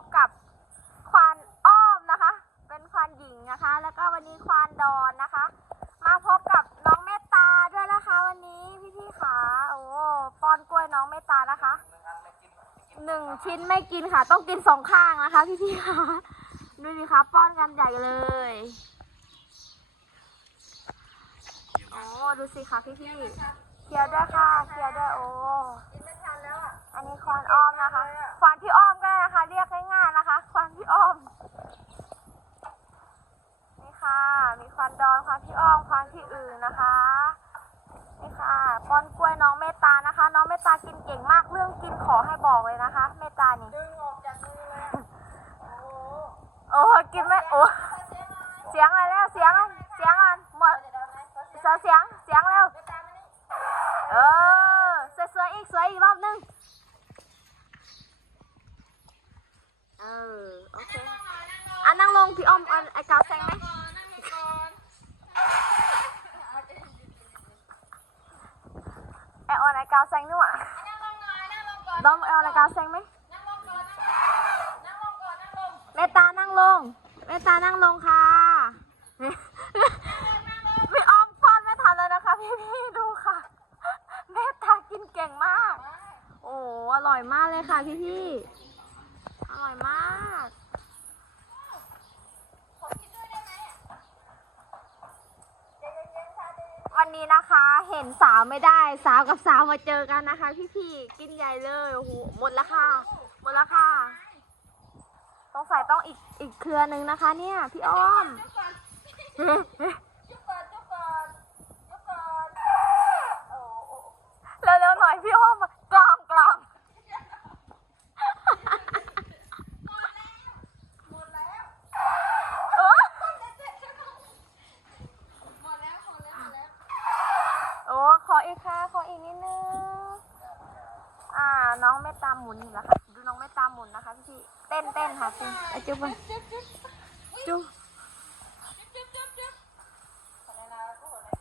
บกับควานอ้อมนะคะ เป็นควานหญิงนะคะ แล้วก็วันนี้ควานดอนนะคะ มาพบกับน้องเมตตาด้วยนะคะ วันนี้พี่ๆขาโอ้ป้อนกล้วยน้องเมตตานะคะหนึ่งชิ้นไม่กินค่ะ ต้องกินสองข้างนะคะ พี่ๆค่ะดูดิคะป้อนกันใหญ่เลยโอ้ดูสิคะพี่ๆเคียวด้วยค่ะเคียวด้วยโอ้อันนี้ควานอ้อมนะคะ ควานพี่อ้อมก็ได้นะคะ เรียกง่ายๆนะคะ ควานพี่อ้อม นี่ค่ะ มีควานด อนควานพี่อ้อมควานพี่อื่นนะคะนี่ค่ะป้อนกล้วยน้องเมตตานะคะ น้องเมตตากินเก่งมากเรื่องกินขอให้บอกเลยนะคะ เมตตานี่ดึงออกจากมือเลยอะโอ้โหโอ้กินไม่โอ้เสียงอะไรแล้วเสียงอะเสียงอะหมดเดี๋ยวเอาไหมขอเสียงเสียงเสียงเสียงเร็วไม่ตามมานี่เออสวยๆอีกสวยอีกรอบนึงเออโอเคอะนั่งลงพี่อ้อมเอาไอ้กาวแซงไหม ก่อนนั่งลงก่อนเอาใจเย็น ไอออนไอ้กาวแซงนี่หว่าๆนั่งลงหน่อยนั่งลงก่อนดอมไอออนไอ้กาวแซงไหมนั่งลงก่อนนั่งลงก่อนนั่งลงเมตานั่งลงเมตานั่งลงค่ะพี่อ้อมป้อนไม่ทันเลยนะคะพี่พี่ดูค่ะเมตากินเก่งมาก โอ้อร่อยมากเลยค่ะพี่พี่อร่อยมาก ผมคิดด้วยได้ไหมใจเย็นๆค่ะใจเย็น วันนี้นะคะ เห็นสาวไม่ได้สาวกับสาวมาเจอกันนะคะ พี่พี่ๆกินใหญ่เลยโอ้โหหมดแล้วค่ะหมดแล้วค่ะต้องใส่ต้องอีกอีกเครือหนึ่งนะคะ เนี่ย พี่อ้อมจุ๊บก่อนจุ๊บก่อนจุ๊บก่อนโอ้โหเร็วๆหน่อยพี่อ้อม น้องไม่ตามหมุนอีกแล้วค่ะดูน้องไม่ตามหมุนนะคะพี่เต้นเต้นค่ะพี่จุ๊บไปจุ๊บ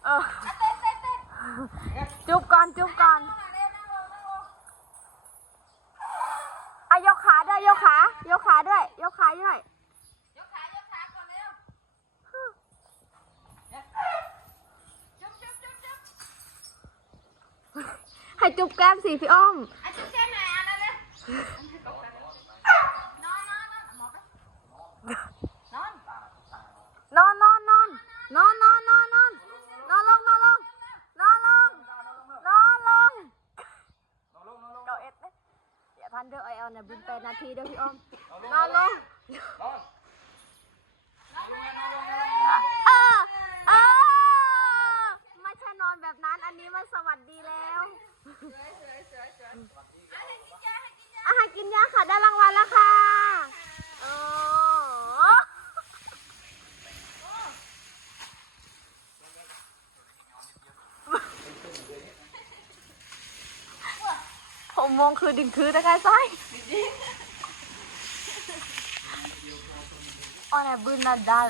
เออจุ๊บก่อนจุ๊บก่อนอายกขาด้วยยกขายกขาด้วยยกขาด้วยให้จุ๊บแก้มสิพี่อ้อม นอนนอนนอนนอนนอนนอนนอนนอนลงนอนลงนอนลงนอนลงเก้าเอ็ดเนี่ยเดี๋ยวพันเดอร์ไอเอลเนี่ยบินแปดนาทีเด้อพี่อ้อมนอนลงเออเออไม่ใช่นอนแบบนั้นอันนี้มันสวัสดีแล้ว ได้รางวัลแล้วค่ะโอ้หกโมงคือดิ่งคือตะไคร้ไส้อ๋อเนี่ยบืนน่ะได้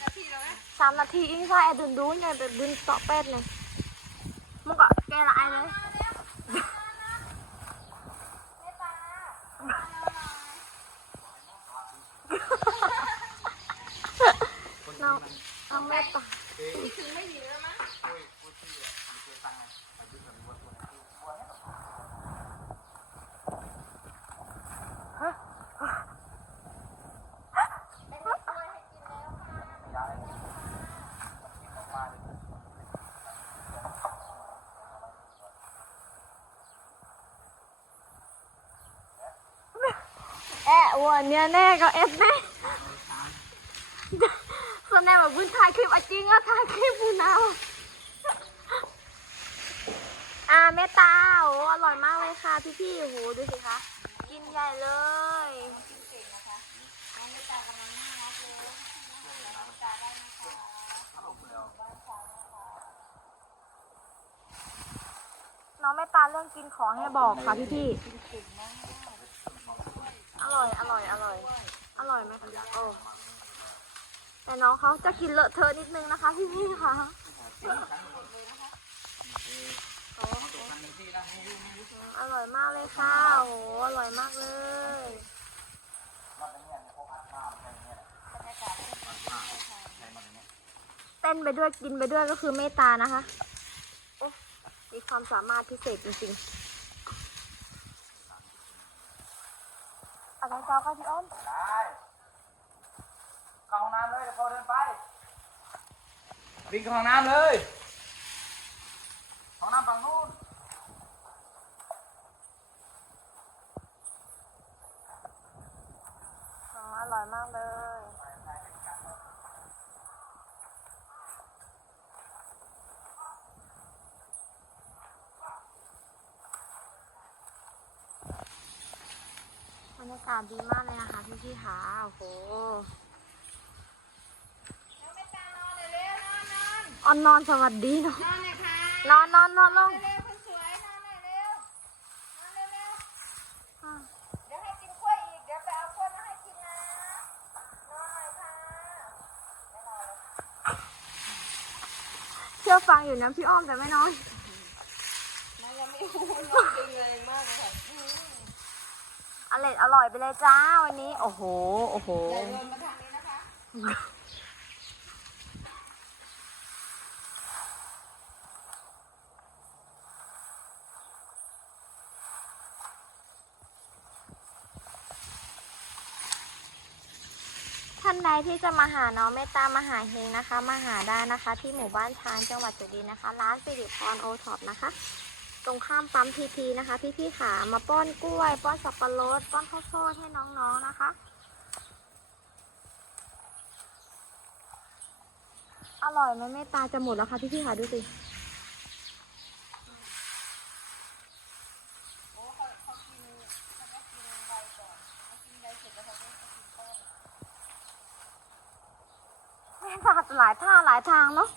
นาทีแล้วไหมสามนาทีอิงไส้ไอ้ดุนดูเนี่ยแต่บืนต่อเป็ดเลยมึงก็แกละไอเลย มาเร็วเมตตา น้องน้องแม่ตา ถึงไม่ดีแล้วมั้ง แอะ วันเนี้ยแน่ก็เอฟแน่แสดงว่าบุญถ่ายคลิปจริงอะถ่ายคลิปบุญเอาอ่าเมตตาโอ้อร่อยมากเลยค่ะพี่พี่โอ้โหดูสิคะกินใหญ่เลยน้องเมตตาเรื่องกินของให้บอกค่ะพี่พี่ อร่อย อร่อย อร่อย อร่อยไหมคะโอ้แต่น้องเขาจะกินเลอะเทอะนิดนึงนะคะพี่พี่คะอร่อยมากเลยค่ะโอ้อร่อยมากเลยเต้นไปด้วยกินไปด้วยก็คือเมตตานะคะ โอ้มีความสามารถพิเศษจริงๆ อะไรเจ้าค่ะพี่อ้อมได้เข้าห้องน้ำเลยเดี๋ยวพอเดินไปวิ่งเข้าห้องน้ำเลยห้องน้ำฝั่งนู้น อ๋ออร่อยมากเลย บ รยากาศดีมากเลยนะคะพี่พี่ๆค่ะโอ้โหน้องไม่ตานอนเลยเร็วนอนนอนนอนสวัสดีเนาะนอนเลยค่ะนอนนอนนอนลงเร็วๆคนสวยนอนหน่อยเร็วนอนเร็วอะๆเดี๋ยวให้กินกล้วยอีกเดี๋ยวไปเอากล้วยมาให้กินนะนอนหนคะเชื่อฟังอยู่นะพี่อ้อมแต่ไม่นอนมันยังไม่รู้นอนดึงเลยมากเลยค่ะ อืมอร่อยอร่อยไปเลยจ้าวันนี้ โอ้โห โอ้โหอย่าโยนมาทางนี้นะคะท่านใดที่จะมาหาน้องเมตตามาหาเฮงนะคะ มาหาได้นะคะ ที่หมู่บ้านช้างจังหวัดสุรินทร์นะคะ ร้านสิริพรโอท็อปนะคะ ตรงข้ามปั๊มพีทีนะคะ พี่ๆขามาป้อนกล้วย ป้อนสับปะรด ป้อนข้าวโพดให้น้องๆนะคะ อร่อยไหมเมตตาจะหมดแล้วค่ะพี่ๆขาดูสิโอ้เขาเขากินเขาก็กินใบก่อนเขากินใบเสร็จแล้วเขาก็กินต้นเมตตาหลายท่าหลายทางเนาะ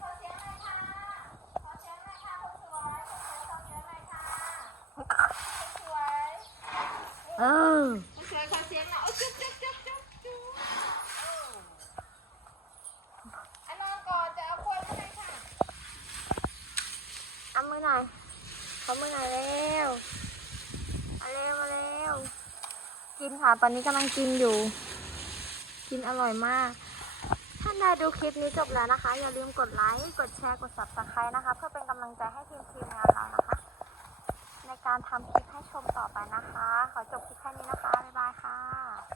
ขอเสียงหน่อยค่ะ ขอเสียงหน่อยค่ะคนสวยคนสวยขอเสียงหน่อยค่ะคนสวย เออคนสวยขอเสียงหน่อยโอ้ยจุ๊บจุ๊บจุ๊บจุ๊บจุ๊บเอออันนอนก่อนจะเอากล้วยมาให้ค่ะเอามือหน่อยขอมือหน่อยเร็วมาเร็วมาเร็วกินค่ะ ตอนนี้กำลังกินอยู่ กินอร่อยมาก ท่านใดดูคลิปนี้จบแล้วนะคะ อย่าลืมกดไลค์ กดแชร์ กด subscribe นะคะ เพื่อเป็นกำลังใจให้ทีมทีมงานเรานะคะ ในการทำคลิปให้ชมต่อไปนะคะ ขอจบคลิปแค่นี้นะคะ บ๊ายบายค่ะ